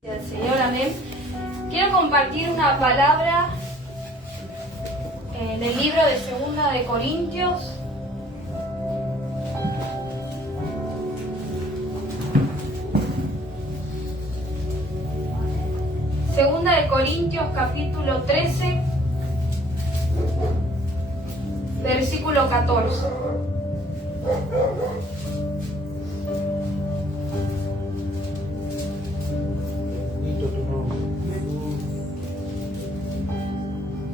Del Señor, amén. Quiero compartir una palabra en el libro de Segunda de Corintios. Segunda de Corintios, capítulo 13, versículo 14.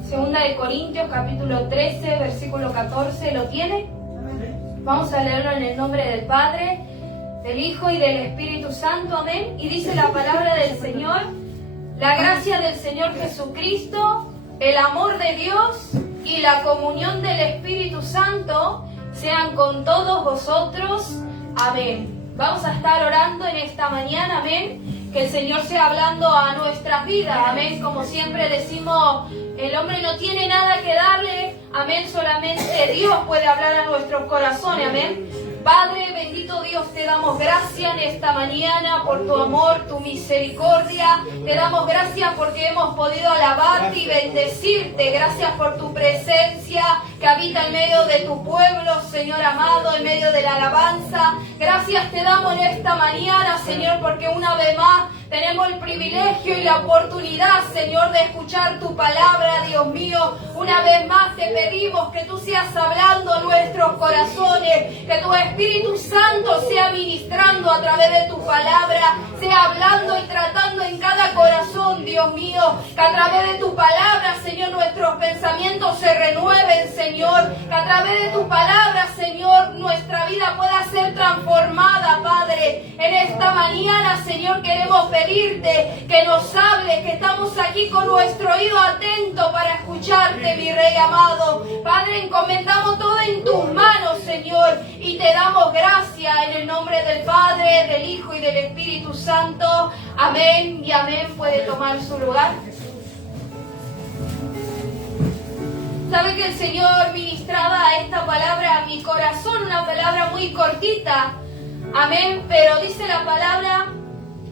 Segunda de Corintios, capítulo 13, versículo 14. ¿Lo tiene? Vamos a leerlo en el nombre del Padre, del Hijo y del Espíritu Santo. Amén. Y dice la palabra del Señor: la gracia del Señor Jesucristo, el amor de Dios y la comunión del Espíritu Santo sean con todos vosotros. Amén. Vamos a estar orando en esta mañana. Amén. Que el Señor sea hablando a nuestras vidas. Amén. Como siempre decimos, el hombre no tiene nada que darle. Amén. Solamente Dios puede hablar a nuestros corazones. Amén. Padre, bendito Dios, te damos gracias en esta mañana por tu amor, tu misericordia. Te damos gracias porque hemos podido alabarte y bendecirte. Gracias por tu presencia que habita en medio de tu pueblo, Señor amado, en medio de la alabanza. Gracias te damos en esta mañana, Señor, porque una vez más tenemos el privilegio y la oportunidad, Señor, de escuchar tu palabra, Dios mío. Una vez más te pedimos que tú seas hablando a nuestros corazones, que tu Espíritu Santo sea ministrando a través de tu palabra, sea hablando y tratando en cada corazón, Dios mío. Que a través de tu palabra, Señor, nuestros pensamientos se renueven, Señor. Que a través de tu palabra, Señor, nuestra vida pueda ser transformada, Padre. En esta mañana, Señor, queremos pedirte que nos hables, que estamos aquí con nuestro oído atento para escucharte, mi Rey amado. Padre, encomendamos todo en tus manos, Señor, y te damos gracias en el nombre del Padre, del Hijo y del Espíritu Santo. Amén y amén. Puede tomar su lugar. Sabe que el Señor ministraba esta palabra a mi corazón, una palabra muy cortita. Amén, pero dice la palabra,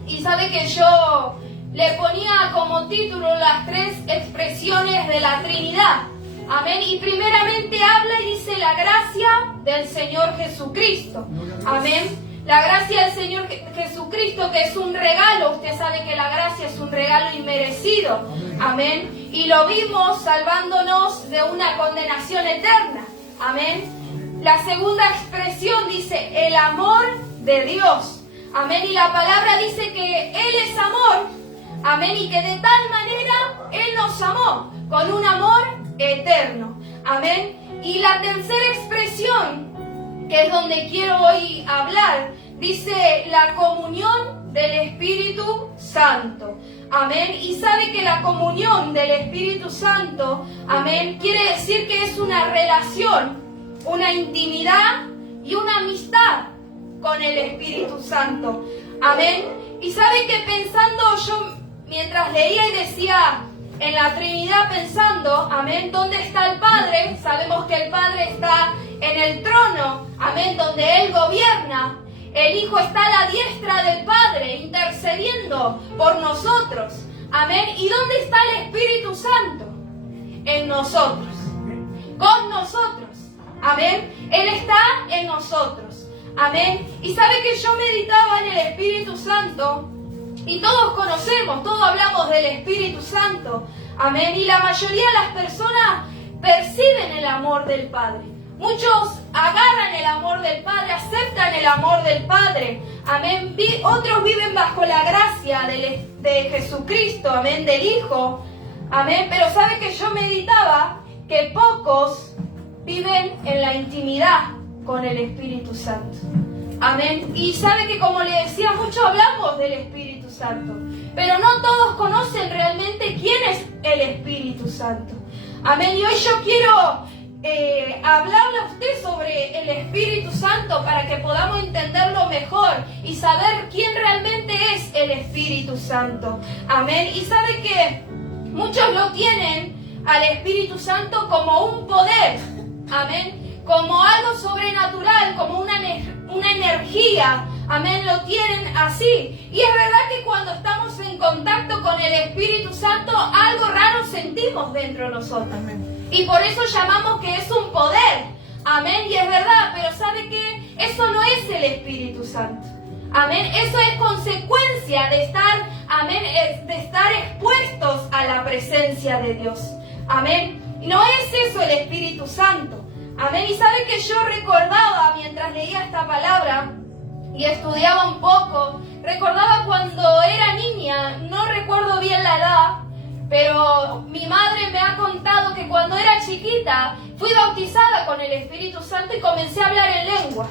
y sabe que yo le ponía como título las tres expresiones de la Trinidad. Amén. Y primeramente habla y dice la gracia del Señor Jesucristo. Amén. La gracia del Señor Jesucristo, que es un regalo. Usted sabe que la gracia es un regalo inmerecido. Amén. Y lo vimos salvándonos de una condenación eterna. Amén. La segunda expresión dice el amor de Dios. Amén. Y la palabra dice que Él es amor. Amén. Y que de tal manera Él nos amó con un amor eterno. Amén. Y la tercera expresión, que es donde quiero hoy hablar, dice la comunión del Espíritu Santo. Amén. Y sabe que la comunión del Espíritu Santo, amén, quiere decir que es una relación, una intimidad y una amistad con el Espíritu Santo. Amén. Y sabe que pensando yo, mientras leía y decía en la Trinidad, pensando, amén, ¿dónde está el Padre? Sabemos que el Padre está en el trono, amén, donde Él gobierna. El Hijo está a la diestra del Padre, intercediendo por nosotros. Amén. ¿Y dónde está el Espíritu Santo? En nosotros. Con nosotros. Amén. Él está en nosotros. Amén. Y sabe que yo meditaba en el Espíritu Santo. Y todos conocemos, todos hablamos del Espíritu Santo. Amén. Y la mayoría de las personas perciben el amor del Padre. Muchos agarran el amor del Padre, aceptan el amor del Padre. Amén. Otros viven bajo la gracia de Jesucristo. Amén. Del Hijo. Amén. Pero sabe que yo meditaba que pocos viven en la intimidad con el Espíritu Santo. Amén. Y sabe que, como le decía, mucho hablamos del Espíritu Santo, pero no todos conocen realmente quién es el Espíritu Santo. Amén. Y hoy yo quiero hablarle a usted sobre el Espíritu Santo para que podamos entenderlo mejor y saber quién realmente es el Espíritu Santo. Amén. Y sabe que muchos lo tienen al Espíritu Santo como un poder. Amén. Como algo sobrenatural, como una energía. amén, lo tienen así. Y es verdad que cuando estamos en contacto con el Espíritu Santo, algo raro sentimos dentro de nosotros. Amén. Y por eso llamamos que es un poder. Amén, y es verdad, pero ¿sabe qué? Eso no es el Espíritu Santo. Amén, eso es consecuencia de estar, amén, de estar expuestos a la presencia de Dios. Amén, no es eso el Espíritu Santo. Amén, y sabe que yo recordaba mientras leía esta palabra y estudiaba un poco, recordaba cuando era niña, no recuerdo bien la edad, pero mi madre me ha contado que cuando era chiquita fui bautizada con el Espíritu Santo y comencé a hablar en lenguas.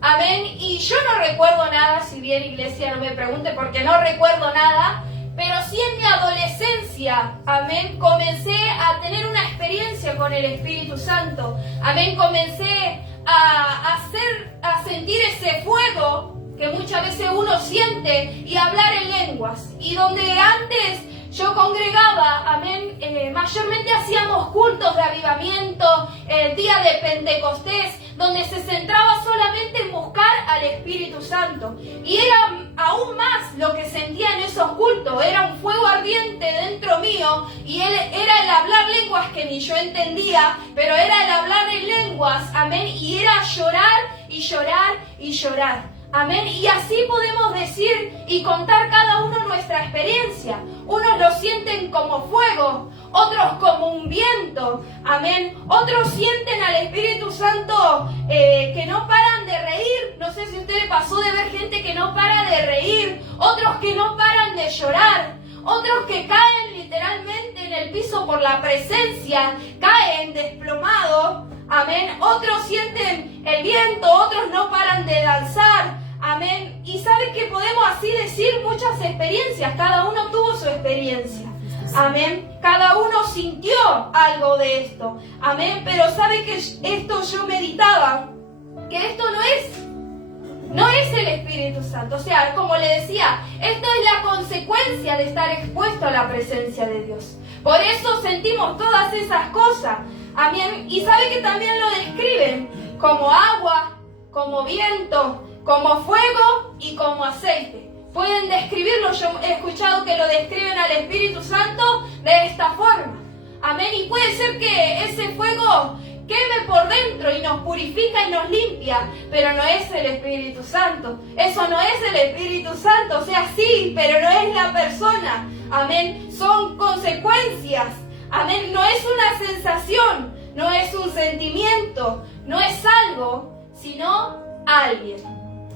Amén, y yo no recuerdo nada, si bien iglesia no me pregunte porque no recuerdo nada, pero sí en mi adolescencia, amén, comencé a tener una experiencia con el Espíritu Santo. Amén, comencé a sentir ese fuego que muchas veces uno siente y hablar en lenguas. Y donde antes yo congregaba, amén, mayormente hacíamos cultos de avivamiento, el día de Pentecostés, donde se centraba solamente en buscar al Espíritu Santo. Y era aún más lo que sentía en esos cultos, era un fuego ardiente dentro mío, y era el hablar lenguas que ni yo entendía, pero era el hablar en lenguas, amén, y era llorar y llorar y llorar. Amén, y así podemos decir y contar cada uno nuestra experiencia. Unos lo sienten como fuego, otros como un viento, amén. Otros sienten al Espíritu Santo que no paran de reír. No sé si a usted le pasó de ver gente que no para de reír, otros que no paran de llorar, otros que caen literalmente en el piso por la presencia, caen desplomados. Amén. Otros sienten el viento, otros no paran de danzar. Amén. Y sabe que podemos así decir muchas experiencias. Cada uno tuvo su experiencia. Amén. Cada uno sintió algo de esto. Amén. Pero sabe que esto yo meditaba, que esto no es el Espíritu Santo. O sea, como le decía, esto es la consecuencia de estar expuesto a la presencia de Dios. Por eso sentimos todas esas cosas. Amén. Y sabe que también lo describen como agua, como viento, como fuego y como aceite. Pueden describirlo, yo he escuchado que lo describen al Espíritu Santo de esta forma. Amén. Y puede ser que ese fuego queme por dentro y nos purifica y nos limpia, pero no es el Espíritu Santo. Eso no es el Espíritu Santo. O sea, sí, pero no es la persona. Amén. Son consecuencias. Amén, no es una sensación, no es un sentimiento, no es algo, sino alguien.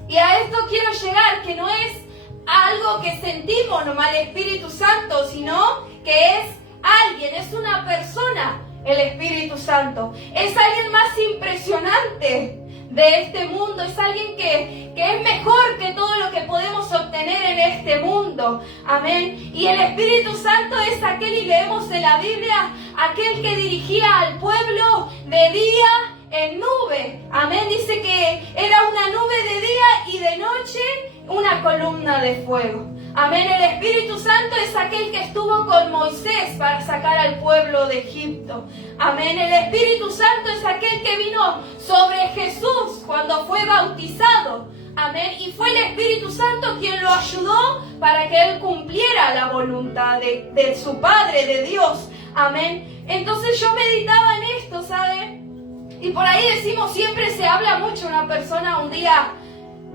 Y a esto quiero llegar, que no es algo que sentimos nomás el Espíritu Santo, sino que es alguien, es una persona, el Espíritu Santo. Es alguien más impresionante de este mundo, es alguien que es mejor que todo lo que podemos obtener en este mundo. Amén. Y el Espíritu Santo es aquel, y leemos en la Biblia, aquel que dirigía al pueblo de día en nube. Amén. Dice que era una nube de día y de noche una columna de fuego. Amén. El Espíritu Santo es aquel que estuvo con Moisés para sacar al pueblo de Egipto. Amén. El Espíritu Santo es aquel que vino sobre Jesús cuando fue bautizado. Amén. Y fue el Espíritu Santo quien lo ayudó para que él cumpliera la voluntad de su Padre, de Dios. Amén. Entonces yo meditaba en esto, ¿sabe? Y por ahí decimos, siempre se habla mucho. Una persona un día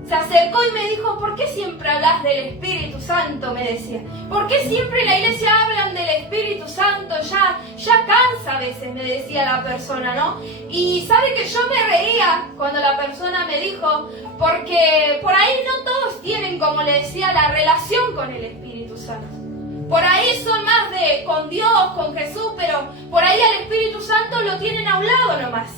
se acercó y me dijo, ¿por qué siempre hablas del Espíritu Santo? Me decía. ¿Por qué siempre en la iglesia hablan del Espíritu Santo? Ya cansa a veces, me decía la persona, ¿no? Y sabe que yo me reía cuando la persona me dijo, porque por ahí no todos tienen, como le decía, la relación con el Espíritu Santo. Por ahí son más de con Dios, con Jesús, pero por ahí al Espíritu Santo lo tienen a un lado nomás.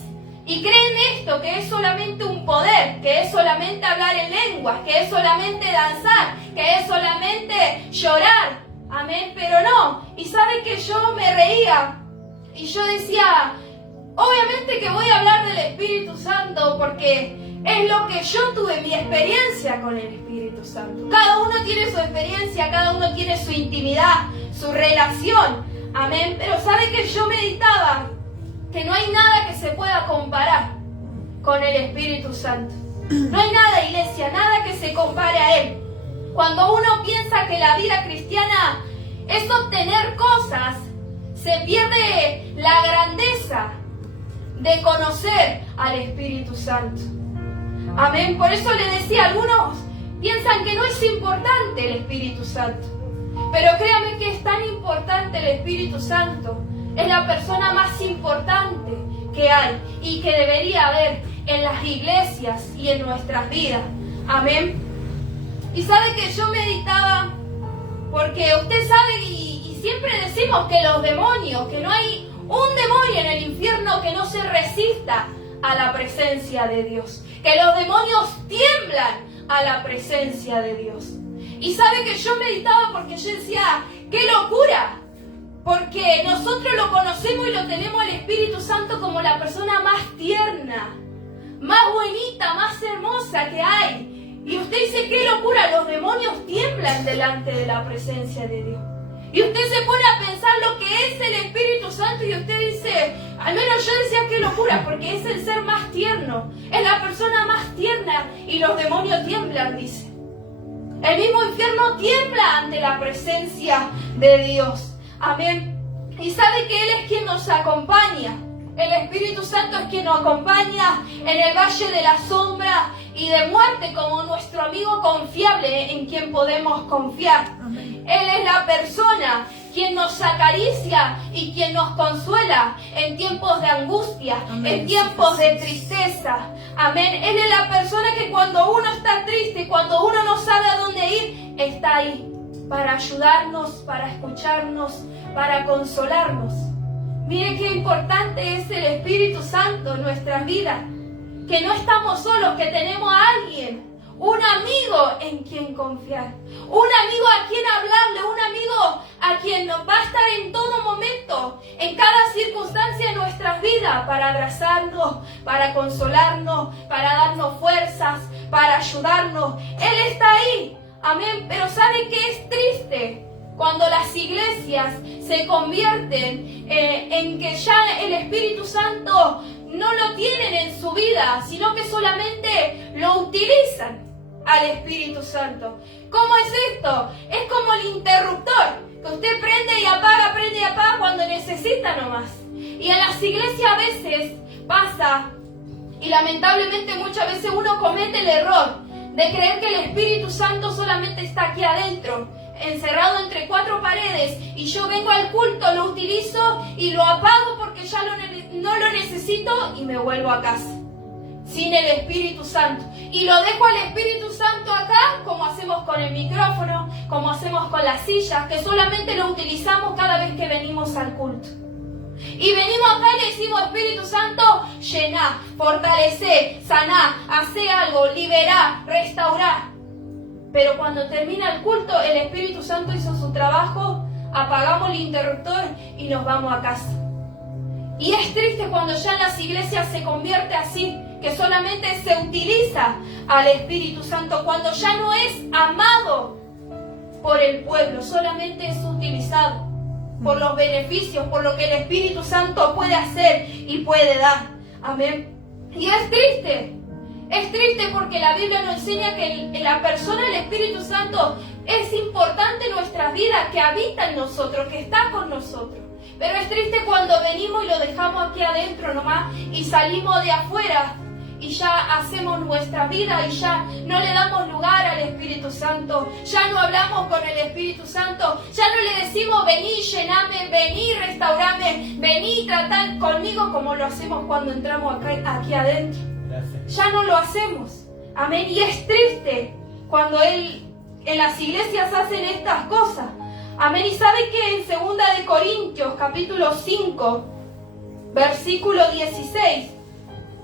Y creen esto, que es solamente un poder, que es solamente hablar en lenguas, que es solamente danzar, que es solamente llorar. Amén, pero no. Y sabe que yo me reía y yo decía, obviamente que voy a hablar del Espíritu Santo porque es lo que yo tuve, mi experiencia con el Espíritu Santo. Cada uno tiene su experiencia, cada uno tiene su intimidad, su relación. Amén, pero sabe que yo meditaba que no hay nada que se pueda comparar con el Espíritu Santo. No hay nada, iglesia, nada que se compare a Él. Cuando uno piensa que la vida cristiana es obtener cosas, se pierde la grandeza de conocer al Espíritu Santo. Amén. Por eso le decía, algunos piensan que no es importante el Espíritu Santo. Pero créame que es tan importante el Espíritu Santo. Es la persona más importante que hay y que debería haber en las iglesias y en nuestras vidas. Amén. Y sabe que yo meditaba, porque usted sabe y siempre decimos que los demonios, que no hay un demonio en el infierno que no se resista a la presencia de Dios. Que los demonios tiemblan a la presencia de Dios. Y sabe que yo meditaba porque yo decía, ¡qué locura! Porque nosotros lo conocemos y lo tenemos al Espíritu Santo como la persona más tierna, más bonita, más hermosa que hay. Y usted dice, ¡qué locura! Los demonios tiemblan delante de la presencia de Dios. Y usted se pone a pensar lo que es el Espíritu Santo y usted dice, al menos yo decía, qué locura, porque es el ser más tierno, es la persona más tierna y los demonios tiemblan, dice. El mismo infierno tiembla ante la presencia de Dios. Amén. Y sabe que Él es quien nos acompaña. El Espíritu Santo es quien nos acompaña en el valle de la sombra y de muerte como nuestro amigo confiable en quien podemos confiar. Amén. Él es la persona quien nos acaricia y quien nos consuela en tiempos de angustia, amén, en tiempos de tristeza. Amén. Él es la persona que cuando uno está triste, cuando uno no sabe a dónde ir, está ahí para ayudarnos, para escucharnos, para consolarnos. Mire qué importante es el Espíritu Santo en nuestras vidas. Que no estamos solos, que tenemos a alguien, un amigo en quien confiar, un amigo a quien hablarle, un amigo a quien nos va a estar en todo momento, en cada circunstancia de nuestras vidas, para abrazarnos, para consolarnos, para darnos fuerzas, para ayudarnos. Él está ahí, amén. Pero ¿sabe qué es triste? Cuando las iglesias se convierten en que ya el Espíritu Santo no lo tienen en su vida, sino que solamente lo utilizan al Espíritu Santo. ¿Cómo es esto? Es como el interruptor, que usted prende y apaga cuando necesita nomás. Y en las iglesias a veces pasa, y lamentablemente muchas veces uno comete el error de creer que el Espíritu Santo solamente está aquí adentro, encerrado entre cuatro paredes, y yo vengo al culto, lo utilizo y lo apago porque ya no lo necesito y me vuelvo a casa sin el Espíritu Santo. Y lo dejo al Espíritu Santo acá, como hacemos con el micrófono, como hacemos con las sillas, que solamente lo utilizamos cada vez que venimos al culto. Y venimos acá y le decimos, Espíritu Santo, llená, fortalecé, saná, hacé algo, liberá, restaurá. Pero cuando termina el culto, el Espíritu Santo hizo su trabajo, apagamos el interruptor y nos vamos a casa. Y es triste cuando ya en las iglesias se convierte así, que solamente se utiliza al Espíritu Santo, cuando ya no es amado por el pueblo, solamente es utilizado por los beneficios, por lo que el Espíritu Santo puede hacer y puede dar. Amén. Y es triste porque la Biblia nos enseña que la persona del Espíritu Santo es importante en nuestras vidas, que habita en nosotros, que está con nosotros. Pero es triste cuando venimos y lo dejamos aquí adentro nomás y salimos de afuera y ya hacemos nuestra vida y ya no le damos lugar al Espíritu Santo, ya no hablamos con el Espíritu Santo, ya no le decimos vení, llename, vení, restaurame, vení, tratad conmigo como lo hacemos cuando entramos aquí adentro. Ya no lo hacemos. Amén. Y es triste cuando en las iglesias hacen estas cosas. Amén. Y sabe que en 2 de Corintios, capítulo 5, versículo 16,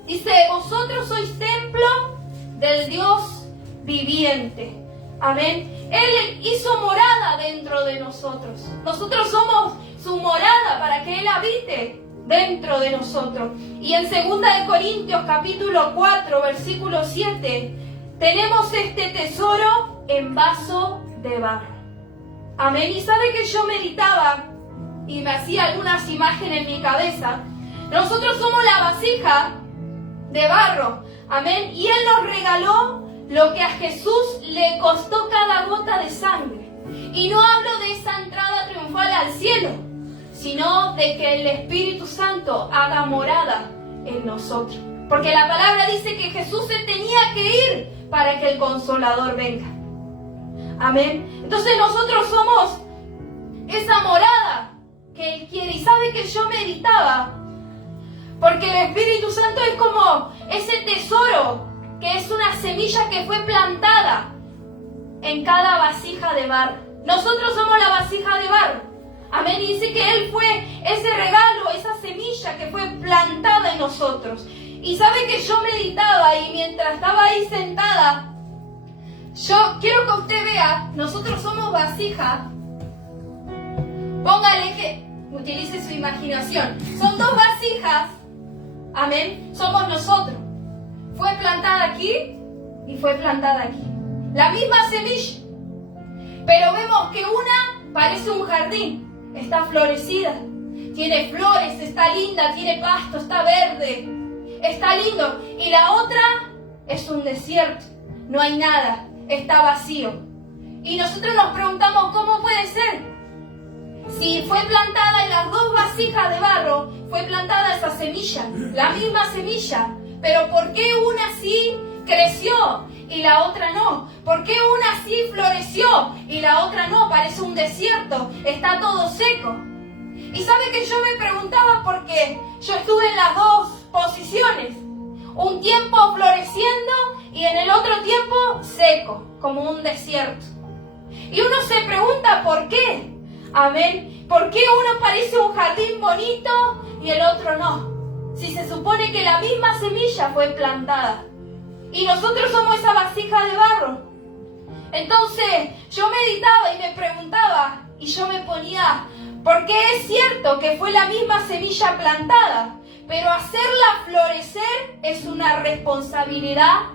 dice, vosotros sois templo del Dios viviente. Amén. Él hizo morada dentro de nosotros. Nosotros somos su morada para que Él habite dentro de nosotros. Y en 2 de Corintios, capítulo 4, versículo 7, tenemos este tesoro en vaso de barro. Amén. Y sabe que yo meditaba y me hacía algunas imágenes en mi cabeza. Nosotros somos la vasija de barro. Amén. Y Él nos regaló lo que a Jesús le costó cada gota de sangre. Y no hablo de esa entrada triunfal al cielo, sino de que el Espíritu Santo haga morada en nosotros. Porque la palabra dice que Jesús se tenía que ir para que el Consolador venga. Amén. Entonces nosotros somos esa morada que Él quiere. Y sabe que yo meditaba, porque el Espíritu Santo es como ese tesoro, que es una semilla que fue plantada en cada vasija de barro. Nosotros somos la vasija de barro. Amén. Y dice que Él fue ese regalo, esa semilla que fue plantada en nosotros. Y sabe que yo meditaba, y mientras estaba ahí sentada, yo quiero que usted vea, nosotros somos vasija. Póngale que utilice su imaginación. Son dos vasijas. Amén. Somos nosotros. Fue plantada aquí y fue plantada aquí. La misma semilla. Pero vemos que una parece un jardín. Está florecida. Tiene flores, está linda, tiene pasto, está verde. Está lindo. Y la otra es un desierto. No hay nada. Está vacío. Y nosotros nos preguntamos, ¿cómo puede ser? Si fue plantada en las dos vasijas de barro, fue plantada esa semilla, la misma semilla. Pero ¿por qué una sí creció y la otra no? ¿Por qué una sí floreció y la otra no? Parece un desierto, está todo seco. Y sabe que yo me preguntaba porque yo estuve en las dos posiciones. Un tiempo floreciendo y en el otro tiempo seco, como un desierto. Y uno se pregunta ¿por qué? Amén. ¿Por qué uno parece un jardín bonito y el otro no? Si se supone que la misma semilla fue plantada. Y nosotros somos esa vasija de barro. Entonces yo meditaba y me preguntaba y yo me ponía, ¿por qué es cierto que fue la misma semilla plantada? Pero hacerla florecer es una responsabilidad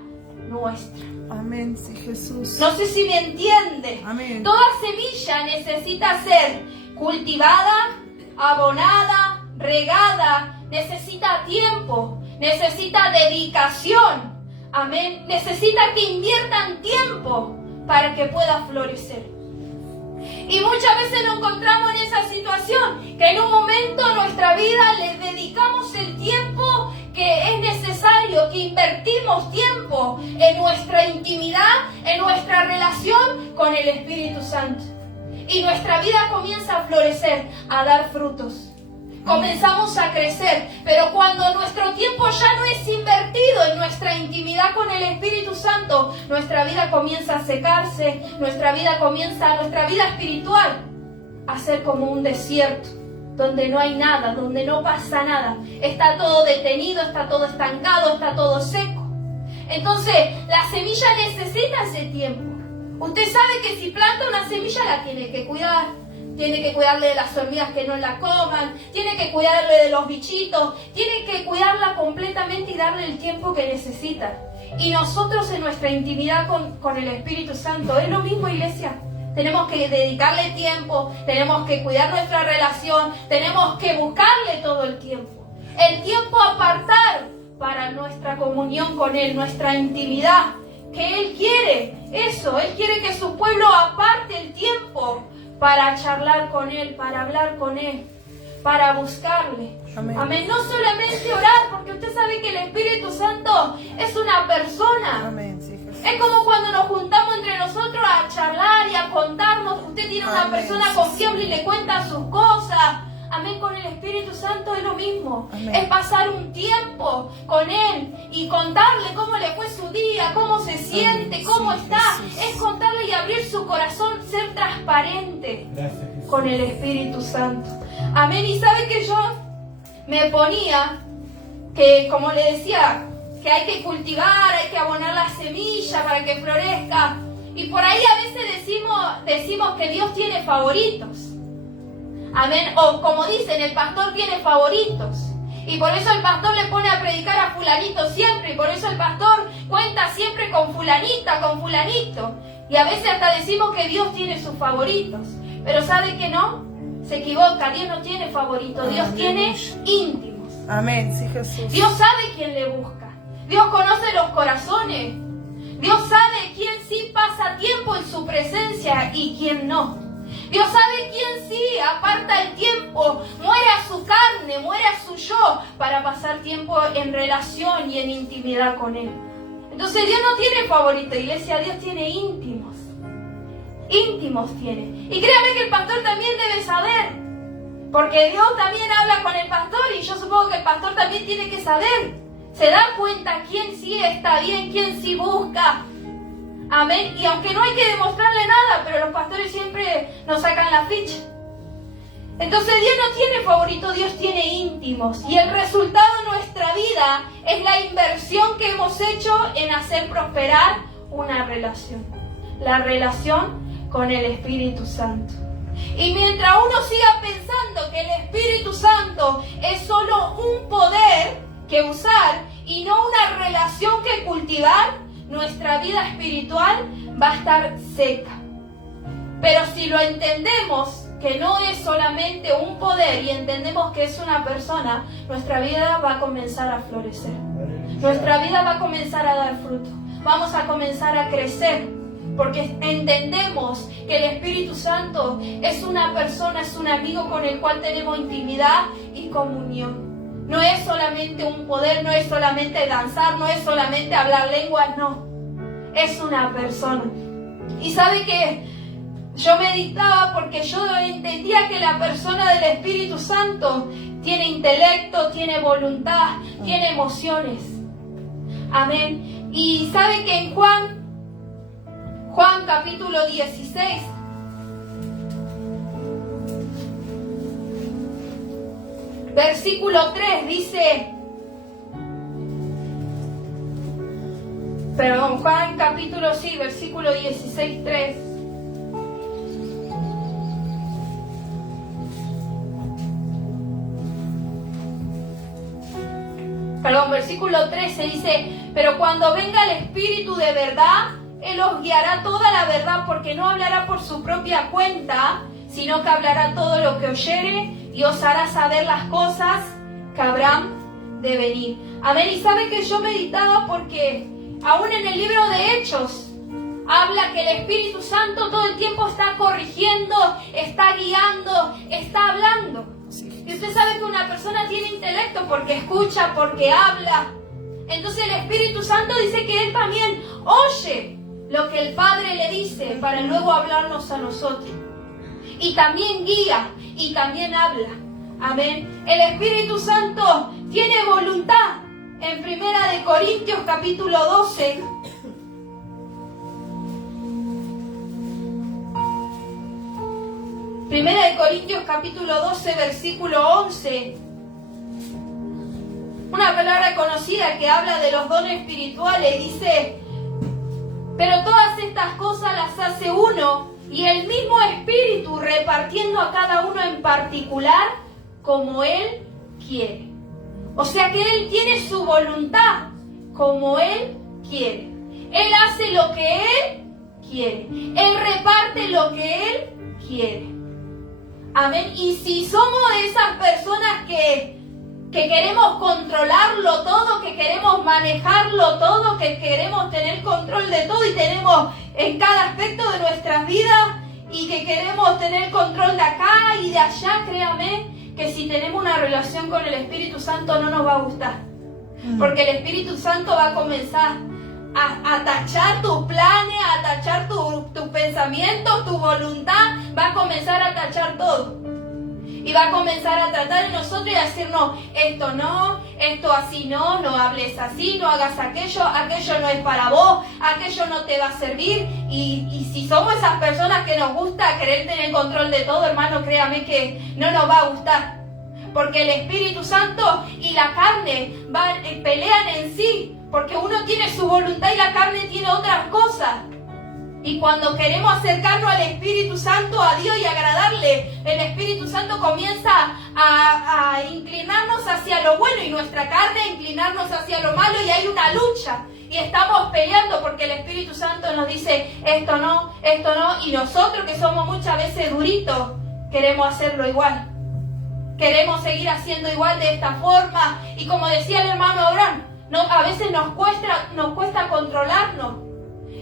nuestra. Amén, sí, Jesús. No sé si me entiende. Amén. Toda semilla necesita ser cultivada, abonada, regada, necesita tiempo, necesita dedicación. Amén. Necesita que inviertan tiempo para que pueda florecer. Y muchas veces nos encontramos en esa situación, que en un momento de nuestra vida le dedicamos el tiempo que es necesario, que invertimos tiempo en nuestra intimidad, en nuestra relación con el Espíritu Santo. Y nuestra vida comienza a florecer, a dar frutos. Comenzamos a crecer, pero cuando nuestro tiempo ya no es invertido en nuestra intimidad con el Espíritu Santo, nuestra vida comienza a secarse, nuestra vida espiritual a ser como un desierto, donde no hay nada, donde no pasa nada. Está todo detenido, está todo estancado, está todo seco. Entonces, la semilla necesita ese tiempo. Usted sabe que si planta una semilla la tiene que cuidar. Tiene que cuidarle de las hormigas que no la coman, tiene que cuidarle de los bichitos, tiene que cuidarla completamente y darle el tiempo que necesita. Y nosotros en nuestra intimidad con el Espíritu Santo, es lo mismo, iglesia. Tenemos que dedicarle tiempo, tenemos que cuidar nuestra relación, tenemos que buscarle todo el tiempo. El tiempo a apartar para nuestra comunión con Él, nuestra intimidad. Que Él quiere eso, Él quiere que su pueblo aparte el tiempo para charlar con Él, para hablar con Él, para buscarle. Amén. Amén. No solamente orar, porque usted sabe que el Espíritu Santo es una persona. Amén, sí, Jesús. Es como cuando nos juntamos entre nosotros a charlar y a contarnos. Usted tiene una Amén. persona confiable y le cuenta sus cosas. Amén. Con el Espíritu Santo es lo mismo. Amén. Es pasar un tiempo con Él y contarle cómo le fue su día, cómo se siente, Amén. cómo Sí, está. Jesús. Es contarle y abrir su corazón, ser transparente. Gracias, Jesús. Con el Espíritu Santo. Amén. Y sabe que yo me ponía que, como le decía, que hay que cultivar, hay que abonar la semilla para que florezca. Y por ahí a veces decimos que Dios tiene favoritos. Amén. O como dicen, el pastor tiene favoritos. Y por eso el pastor le pone a predicar a fulanito siempre. Y por eso el pastor cuenta siempre con fulanita, con fulanito. Y a veces hasta decimos que Dios tiene sus favoritos. Pero ¿sabe que no? Se equivoca. Dios no tiene favoritos. Dios Amén. tiene íntimos. Amén, sí, Jesús. Dios sabe quién le busca. Dios conoce los corazones. Dios sabe quién sí pasa tiempo en su presencia y quién no. Dios sabe quién sí aparta el tiempo, muere a su carne, muere a su yo para pasar tiempo en relación y en intimidad con Él. Entonces Dios no tiene favorito, iglesia, Dios tiene íntimos. Íntimos tiene. Y créame que el pastor también debe saber, porque Dios también habla con el pastor y yo supongo que el pastor también tiene que saber. Se da cuenta quién sí está bien, quién sí busca. Amén. Y aunque no hay que demostrarle nada, pero los pastores siempre nos sacan la ficha. Entonces Dios no tiene favorito, Dios tiene íntimos. Y el resultado de nuestra vida es la inversión que hemos hecho en hacer prosperar una relación. La relación con el Espíritu Santo. Y mientras uno siga pensando que el Espíritu Santo es solo un poder que usar y no una relación que cultivar, nuestra vida espiritual va a estar seca. Pero si lo entendemos, que no es solamente un poder y entendemos que es una persona, nuestra vida va a comenzar a florecer. Nuestra vida va a comenzar a dar fruto. Vamos a comenzar a crecer. Porque entendemos que el Espíritu Santo es una persona, es un amigo con el cual tenemos intimidad y comunión. No es solamente un poder, no es solamente danzar, no es solamente hablar lenguas, no. Es una persona. Y sabe que yo meditaba porque yo entendía que la persona del Espíritu Santo tiene intelecto, tiene voluntad, tiene emociones. Amén. Y sabe que en Juan capítulo 16, versículo 3 dice, Juan capítulo versículo 16, 3. Versículo 13 dice, pero cuando venga el Espíritu de verdad, Él os guiará toda la verdad, porque no hablará por su propia cuenta, sino que hablará todo lo que oyere y os hará saber las cosas que habrán de venir. Amén. Y sabe que yo meditaba porque aún en el libro de Hechos habla que el Espíritu Santo todo el tiempo está corrigiendo, está guiando, está hablando. Y usted sabe que una persona tiene intelecto porque escucha, porque habla. Entonces el Espíritu Santo dice que Él también oye lo que el Padre le dice para luego hablarnos a nosotros. Y también guía y también habla. Amén. El Espíritu Santo tiene voluntad. En 1 Corintios capítulo 12. Primera de Corintios capítulo 12, versículo 11. Una palabra conocida que habla de los dones espirituales. Dice, pero todas estas cosas las hace uno y el mismo Espíritu repartiendo a cada uno en particular como Él quiere. O sea que Él tiene su voluntad como Él quiere. Él hace lo que Él quiere. Él reparte lo que Él quiere. Amén. Y si somos de esas personas que queremos controlarlo todo, que queremos manejarlo todo, que queremos tener control de todo y tenemos en cada aspecto de nuestras vidas y que queremos tener control de acá y de allá, créame que si tenemos una relación con el Espíritu Santo no nos va a gustar. Porque el Espíritu Santo va a comenzar a tachar tus planes, a tachar tus pensamientos, tu voluntad, va a comenzar a tachar todo. Y va a comenzar a tratar de nosotros y a decirnos, esto no, esto así no hables así, no hagas aquello, aquello no es para vos, aquello no te va a servir. Y si somos esas personas que nos gusta querer tener control de todo, hermano, créame que no nos va a gustar. Porque el Espíritu Santo y la carne pelean en sí, porque uno tiene su voluntad y la carne tiene otras cosas. Y cuando queremos acercarnos al Espíritu Santo, a Dios y agradarle, el Espíritu Santo comienza a inclinarnos hacia lo bueno y nuestra carne a inclinarnos hacia lo malo y hay una lucha. Y estamos peleando porque el Espíritu Santo nos dice esto no, y nosotros que somos muchas veces duritos, queremos hacerlo igual. Queremos seguir haciendo igual de esta forma. Y como decía el hermano Abraham, A veces nos cuesta controlarnos.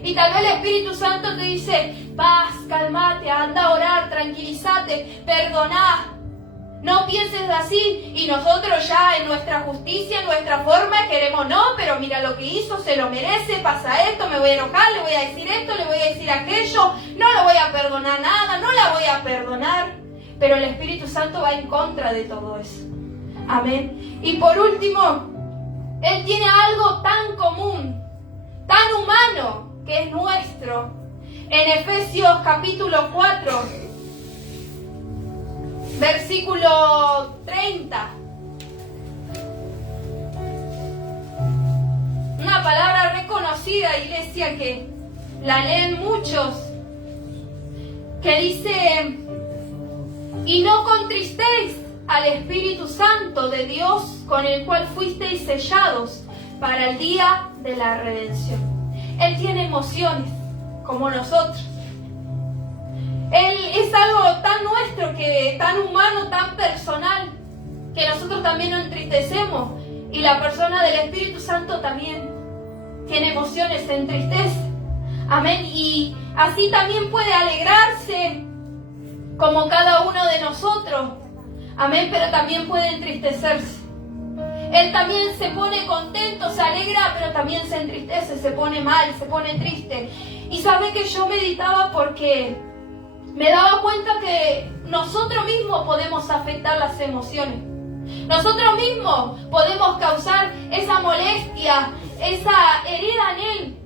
Y tal vez el Espíritu Santo te dice, paz, calmate, anda a orar, tranquilízate, perdoná. No pienses así. Y nosotros ya en nuestra justicia, en nuestra forma, queremos, no, pero mira lo que hizo, se lo merece, pasa esto, me voy a enojar, le voy a decir esto, le voy a decir aquello, no le voy a perdonar nada, no la voy a perdonar. Pero el Espíritu Santo va en contra de todo eso. Amén. Y por último, Él tiene algo tan común, tan humano, que es nuestro. En Efesios capítulo 4, versículo 30. Una palabra reconocida, iglesia, que la leen muchos, que dice, y no contristéis al Espíritu Santo de Dios, con el cual fuisteis sellados para el día de la redención. Él tiene emociones, como nosotros. Él es algo tan nuestro, tan humano, tan personal, que nosotros también nos entristecemos. Y la persona del Espíritu Santo también tiene emociones, se entristece. Amén. Y así también puede alegrarse, como cada uno de nosotros. Amén, pero también puede entristecerse. Él también se pone contento, se alegra, pero también se entristece, se pone mal, se pone triste. Y sabe que yo meditaba porque me daba cuenta que nosotros mismos podemos afectar las emociones. Nosotros mismos podemos causar esa molestia, esa herida en Él,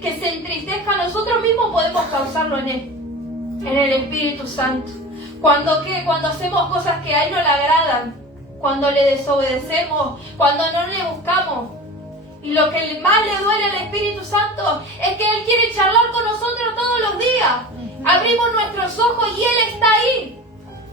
que se entristezca. Nosotros mismos podemos causarlo en Él, en el Espíritu Santo. Cuando hacemos cosas que a Él no le agradan, cuando le desobedecemos, cuando no le buscamos. Y lo que más le duele al Espíritu Santo es que Él quiere charlar con nosotros todos los días. Abrimos nuestros ojos y Él está ahí.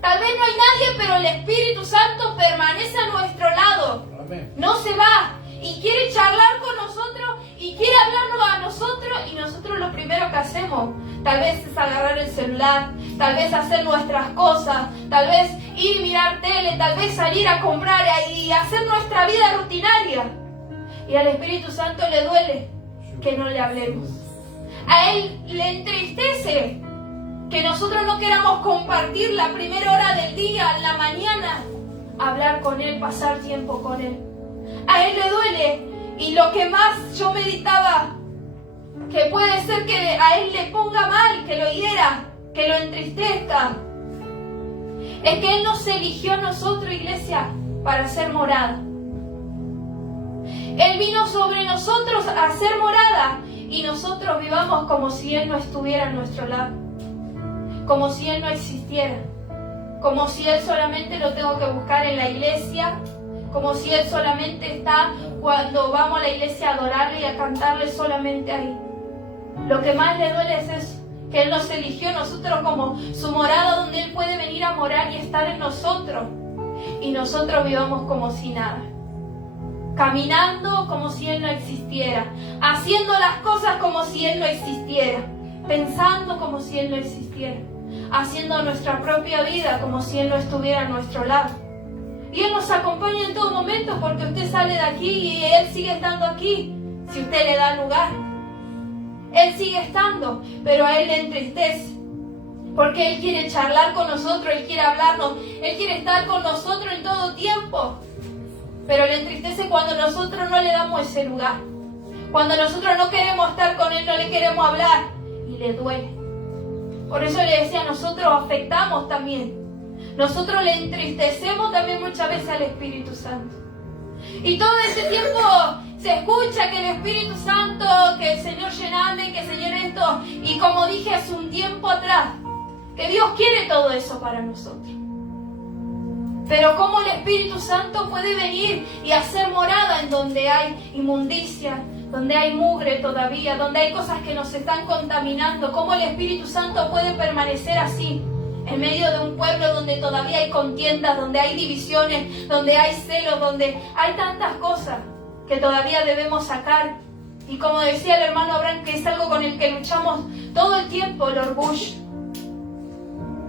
Tal vez no hay nadie, pero el Espíritu Santo permanece a nuestro lado. Amén. No se va. Y quiere charlar con nosotros y quiere hablarnos a nosotros. Y nosotros lo primero que hacemos, tal vez es agarrar el celular, tal vez hacer nuestras cosas, tal vez ir y mirar tele, tal vez salir a comprar y hacer nuestra vida rutinaria. Y al Espíritu Santo le duele que no le hablemos. A Él le entristece que nosotros no queramos compartir la primera hora del día, en la mañana, hablar con Él, pasar tiempo con Él. A Él le duele. Y lo que más yo meditaba, que puede ser que a Él le ponga mal, que lo hiera, que lo entristezca, es que Él nos eligió a nosotros, iglesia, para ser morada. Él vino sobre nosotros a ser morada y nosotros vivamos como si Él no estuviera a nuestro lado, como si Él no existiera, como si Él solamente lo tengo que buscar en la iglesia, como si Él solamente está cuando vamos a la iglesia a adorarle y a cantarle solamente ahí. Lo que más le duele es eso, que Él nos eligió a nosotros como su morada, donde Él puede venir a morar y estar en nosotros, y nosotros vivamos como si nada, caminando como si Él no existiera, haciendo las cosas como si Él no existiera, pensando como si Él no existiera, haciendo nuestra propia vida como si Él no estuviera a nuestro lado. Y Él nos acompaña en todo momento, porque usted sale de aquí y Él sigue estando aquí, si usted le da lugar. Él sigue estando, pero a Él le entristece, porque Él quiere charlar con nosotros, Él quiere hablarnos, Él quiere estar con nosotros en todo tiempo. Pero le entristece cuando nosotros no le damos ese lugar, cuando nosotros no queremos estar con Él, no le queremos hablar, y le duele. Por eso le decía, nosotros afectamos también, nosotros le entristecemos también muchas veces al Espíritu Santo. Y todo ese tiempo se escucha que el Espíritu Santo, que el Señor llename, que el Señor esto, y como dije hace un tiempo atrás, que Dios quiere todo eso para nosotros. Pero cómo el Espíritu Santo puede venir y hacer morada en donde hay inmundicia, donde hay mugre todavía, donde hay cosas que nos están contaminando. Cómo el Espíritu Santo puede permanecer así, en medio de un pueblo donde todavía hay contiendas, donde hay divisiones, donde hay celos, donde hay tantas cosas que todavía debemos sacar. Y como decía el hermano Abraham, que es algo con el que luchamos todo el tiempo, el orgullo.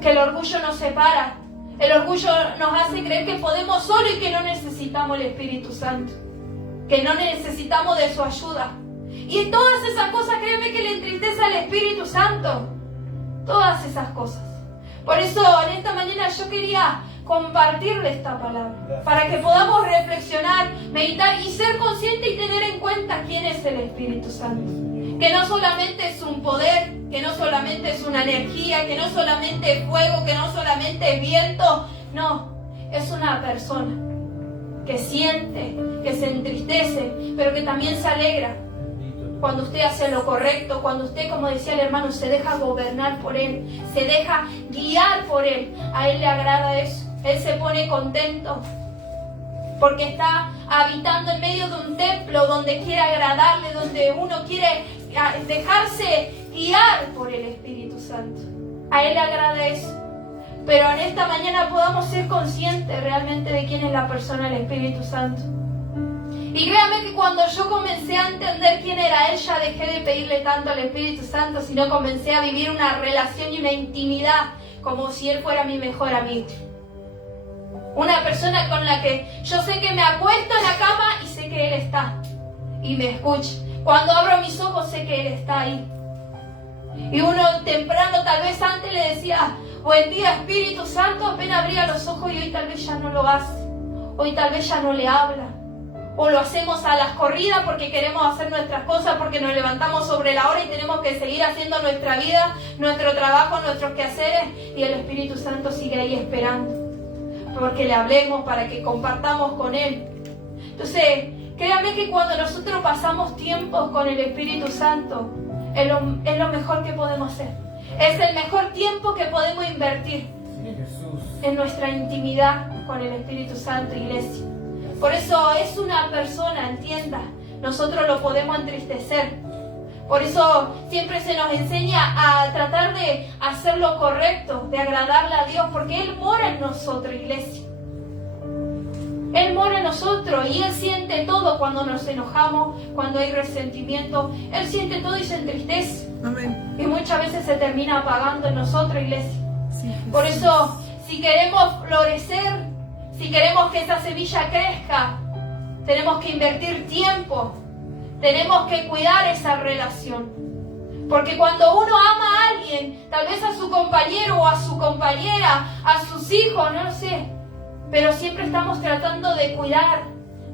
Que el orgullo nos separa. El orgullo nos hace creer que podemos solo y que no necesitamos el Espíritu Santo. que no necesitamos de su ayuda. Y en todas esas cosas, créeme que le entristece al Espíritu Santo. Todas esas cosas. Por eso en esta mañana yo quería compartirle esta palabra, para que podamos reflexionar, meditar y ser conscientes y tener en cuenta quién es el Espíritu Santo. Que no solamente es un poder, que no solamente es una energía, que no solamente es fuego, que no solamente es viento. No, es una persona que siente, que se entristece, pero que también se alegra cuando usted hace lo correcto, cuando usted, como decía el hermano, se deja gobernar por Él, se deja guiar por Él. A Él le agrada eso, Él se pone contento, porque está habitando en medio de un templo donde quiere agradarle, donde uno quiere dejarse guiar por el Espíritu Santo. A Él le agrada eso. Pero en esta mañana podamos ser conscientes realmente de quién es la persona del Espíritu Santo. Y créame que cuando yo comencé a entender quién era Él, ya dejé de pedirle tanto al Espíritu Santo, sino comencé a vivir una relación y una intimidad como si Él fuera mi mejor amigo. Una persona con la que yo sé que me acuesto en la cama y sé que Él está y me escucha. Cuando abro mis ojos sé que Él está ahí. Y uno temprano, tal vez antes, le decía: buen día, Espíritu Santo, apenas abría los ojos, y hoy tal vez ya no lo hace. Hoy tal vez ya no le habla. O lo hacemos a las corridas porque queremos hacer nuestras cosas, porque nos levantamos sobre la hora y tenemos que seguir haciendo nuestra vida, nuestro trabajo, nuestros quehaceres, y el Espíritu Santo sigue ahí esperando porque le hablemos, para que compartamos con Él. Entonces, créame que cuando nosotros pasamos tiempos con el Espíritu Santo, es lo mejor que podemos hacer. Es el mejor tiempo que podemos invertir en nuestra intimidad con el Espíritu Santo, iglesia. Por eso es una persona, entienda, nosotros lo podemos entristecer. Por eso siempre se nos enseña a tratar de hacer lo correcto, de agradarle a Dios, porque Él mora en nosotros, iglesia. Él mora en nosotros y Él siente todo cuando nos enojamos, cuando hay resentimiento. Él siente todo y se entristece. Amén. Y muchas veces se termina apagando en nosotros, iglesia. Sí, Por eso, si queremos florecer, si queremos que esa semilla crezca, tenemos que invertir tiempo, tenemos que cuidar esa relación. Porque cuando uno ama a alguien, tal vez a su compañero o a su compañera, a sus hijos, no lo sé, pero siempre estamos tratando de cuidar,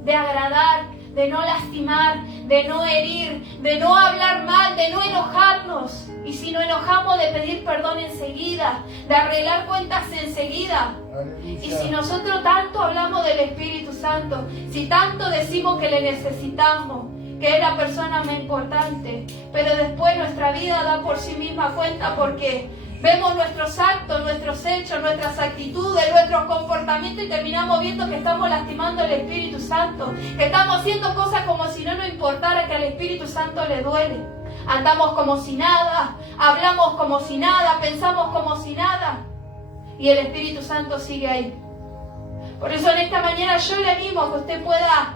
de agradar, de no lastimar, de no herir, de no hablar mal, de no enojarnos. Y si nos enojamos, de pedir perdón enseguida, de arreglar cuentas enseguida. Aleluya. Y si nosotros tanto hablamos del Espíritu Santo, si tanto decimos que le necesitamos, que es la persona más importante, pero después nuestra vida da por sí misma cuenta, porque vemos nuestros actos, nuestros hechos, nuestras actitudes, nuestros comportamientos, y terminamos viendo que estamos lastimando al Espíritu Santo, que estamos haciendo cosas como si no nos importara, que al Espíritu Santo le duele. Andamos como si nada, hablamos como si nada, pensamos como si nada, y el Espíritu Santo sigue ahí. Por eso en esta mañana yo le animo a que usted pueda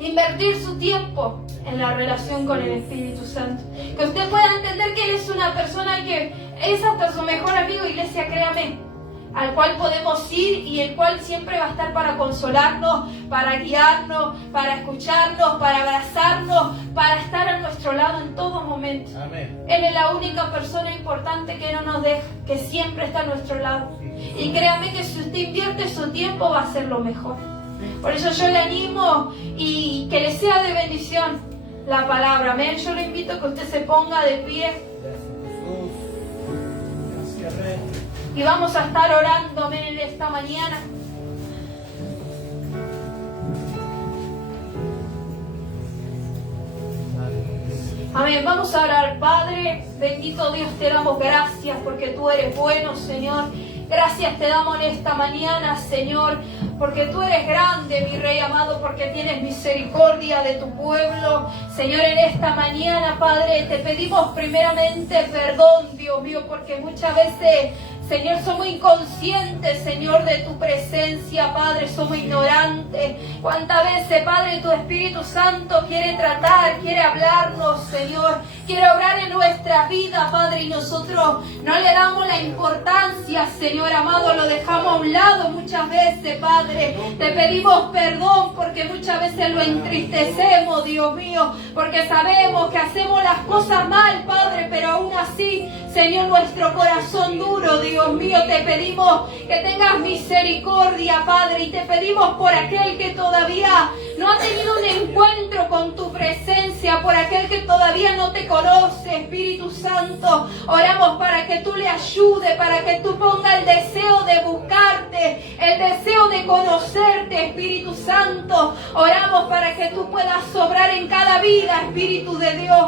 invertir su tiempo en la relación con el Espíritu Santo, que usted pueda entender que Él es una persona que es hasta su mejor amigo, iglesia, créame, al cual podemos ir y el cual siempre va a estar para consolarnos, para guiarnos, para escucharnos, para abrazarnos, para estar a nuestro lado en todo momento. Amén. Él es la única persona importante que no nos deja, que siempre está a nuestro lado. Y créame que si usted invierte su tiempo, va a ser lo mejor. Por eso yo le animo y que le sea de bendición la palabra. Amén. Yo le invito a que usted se ponga de pie. Gracias, Rey. Y vamos a estar orando, amén, en esta mañana. Amén. Vamos a orar. Padre, bendito Dios, te damos gracias porque tú eres bueno, Señor. Gracias te damos en esta mañana, Señor, porque tú eres grande, mi Rey amado, porque tienes misericordia de tu pueblo. Señor, en esta mañana, Padre, te pedimos primeramente perdón, Dios mío, porque muchas veces, Señor, somos inconscientes, Señor, de tu presencia, Padre, somos ignorantes. ¿Cuántas veces, Padre, tu Espíritu Santo quiere tratar, quiere hablarnos, Señor? quiere obrar en nuestra vida, Padre, y nosotros no le damos la importancia, Señor amado, lo dejamos a un lado muchas veces, Padre. Te pedimos perdón porque muchas veces lo entristecemos, Dios mío, porque sabemos que hacemos las cosas mal, Padre, pero aún así, Señor, nuestro corazón duro, Dios mío, te pedimos que tengas misericordia, Padre, y te pedimos por aquel que todavía no ha tenido un encuentro con tu presencia, por aquel que todavía no te conoce, Espíritu Santo. Oramos para que tú le ayudes, para que tú pongas el deseo de buscarte, el deseo de conocerte, Espíritu Santo. Oramos para que tú puedas obrar en cada vida, Espíritu de Dios.